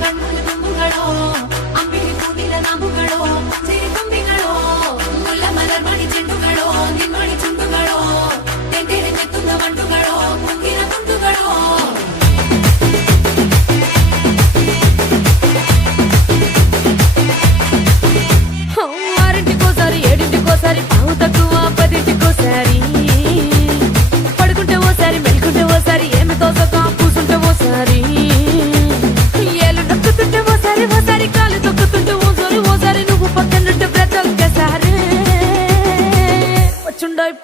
ಕಣ್ಣಲ್ಲಿ ತುಂಬುಗಳೋ ಅಂಬಿಳಿ ಹೂವಿನ ನಾಮುಗಳೋ ಸಿರಿ ತುಂಬಿಗಳೋ ಮುಲ್ಲ ಮಲರ್ ಮಣಿ ಚೆಂಡುಗಳೋ ನಿನ್ನೊಳಿ ಚುಂಡುಗಳೋ ತೆಂಡೆರೆ ಮೆತ್ತುന്ന ಮಂಡುಗಳೋ ಮುಂಗಿನ ತುಂಡುಗಳೋ ఆరింటికోసారి ఏడింటికోసారి పావు తక్కువ పదింటికోసారి పడుకుంటే ఓసారి మెలుకుంటే ఓసారి ఏమి తోసక కూసుంటే ఓసారి ఏళ్ళు నొక్కుతుంటే ఓసారి ఓసారి కాలు తొక్కుతుంటే ఓసారి నువ్వు పక్కనుంటే బ్రతొక్కసారి వచ్చుండాయి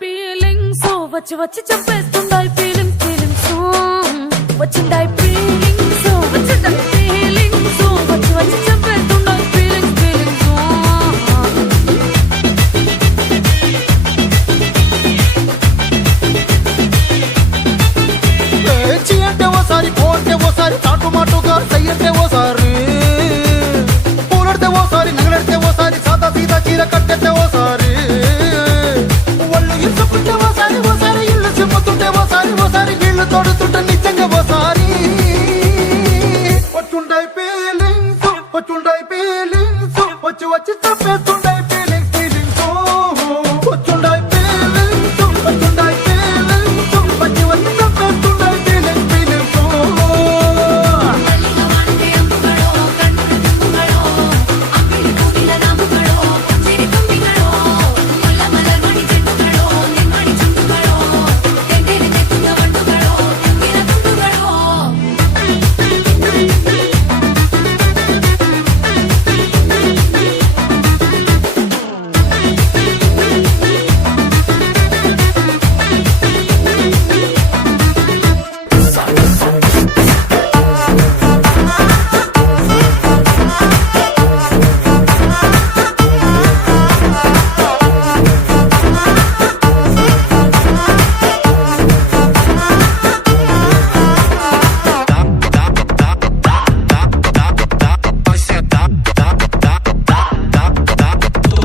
ఫీలింగ్స్ వచ్చి వచ్చి చెప్పేస్తుండాయి ఫీలింగ్స్ వచ్చిండాయి ఫీలింగ్స్ వచ్చిండాయి ఫీలింగ్స్ వచ్చి వచ్చి చెప్పేస్తుండాయి ఫీలింగ్స్ చీ అంటే ఓసారి పో అంటే ఓసారి చాటు మాటుగా సయ్యంటే ఓసారి పూలడితే ఓసారి నగలడితే ఓసారి సాదా సీదా చీర కట్టెతే ఓసారి ఒళ్ళు ఇసుకుంటే ఓసారి ఇల్లు చిమ్ముతుంటే ఓసారి నీళ్లు తోడుతుంటే నిజంగా ఓసారి వచ్చుండాయి ఫీలింగ్స్ వచ్చి వచ్చి తప్పేస్తుండాయి ఫీలింగ్స్ వచ్చుండాయి ఫీలింగ్స్ వచ్చి వచ్చి తప్పేస్తుండాయి ఫీలింగ్స్ ಮಲ್ಲಿಗೆ ವಾಣಿಗೆ ಅಂಬುಗಳೋ ಕಣ್ಣಲ್ಲಿ ತುಂಬುಗಳೋ ಅಂಬಿಳಿ ಹೂವಿನ ನಾಮುಗಳೋ ಸಿರಿ ತುಂಬಿಗಳೋ ಮುಲ್ಲ ಮಲರ್ ಮಣಿ ಚೆಂಡುಗಳೋ ನಿನ್ನೊಳಿ ಚುಂಡುಗಳೋ ತೆಂಡೆರೆ ಮೆತ್ತುന്ന ಮಂಡುಗಳೋ ಮುಂಗಿನ ತುಂಡುಗಳೋ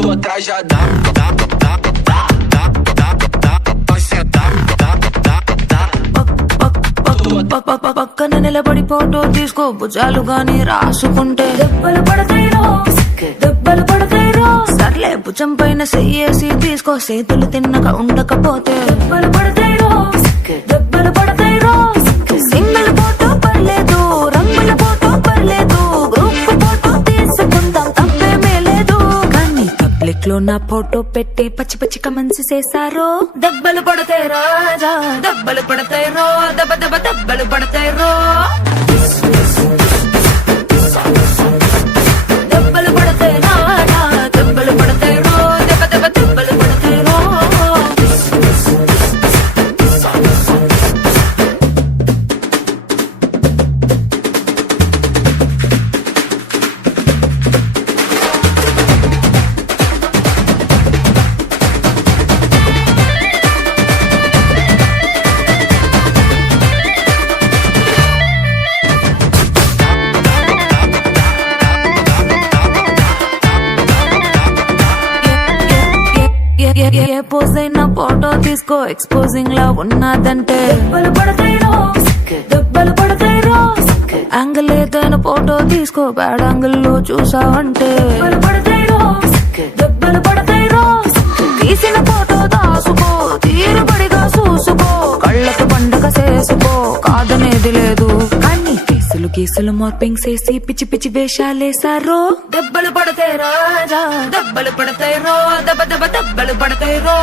Atrás já dá. పక్కన నిలబడి ఫోటో తీసుకో భుజాలు గాని రాసుకుంటే దెబ్బలు పడతాయిరో సర్లే భుజం పైన చెయ్యేసి తీసుకో చేతులు తిన్నక ఉండకపోతే దెబ్బలు పడతాయిరో సింగిల్ ఫోటో పర్లేదు రంగుల ఫోటో పర్లేదు గ్రూప్ ఫోటో తీసుకుందాం తప్పేమీ లేదు కానీ పబ్లిక్ లో నా ఫోటో పెట్టి పచ్చి పచ్చి కమెంట్స్ చేశారో దెబ్బలు పడతాయి రాజా దెబ్బలు పడతాయిరో దెబ్బలు పడతాయిరో దెబ్బలు పడతాయి రాజా దెబ్బలు పడతాయిరో దెబ్బలు పడతాయిరో ఏ పోజ్ అయినా ఫోటో తీసుకో ఎక్స్పోజింగ్ లా ఉన్నదంటే దెబ్బలు పడతాయిరో యాంగిల్ ఏదైనా ఫోటో తీసుకో బ్యాడ్ యాంగిల్ లో చూసావంటే దెబ్బలు పడతాయిరో తీసిన ఫోటో దాసుకో తీరుబడిగా చూసుకో కళ్ళకు పండగ చేసుకో కాదనేది లేదు కానీ కేసులు మార్పింగ్ చేసి పిచ్చి పిచ్చి వేషాలేసారో దెబ్బలు పడతాయి రాజా దెబ్బలు పడతాయిరో దెబ్బలు పడతాయిరో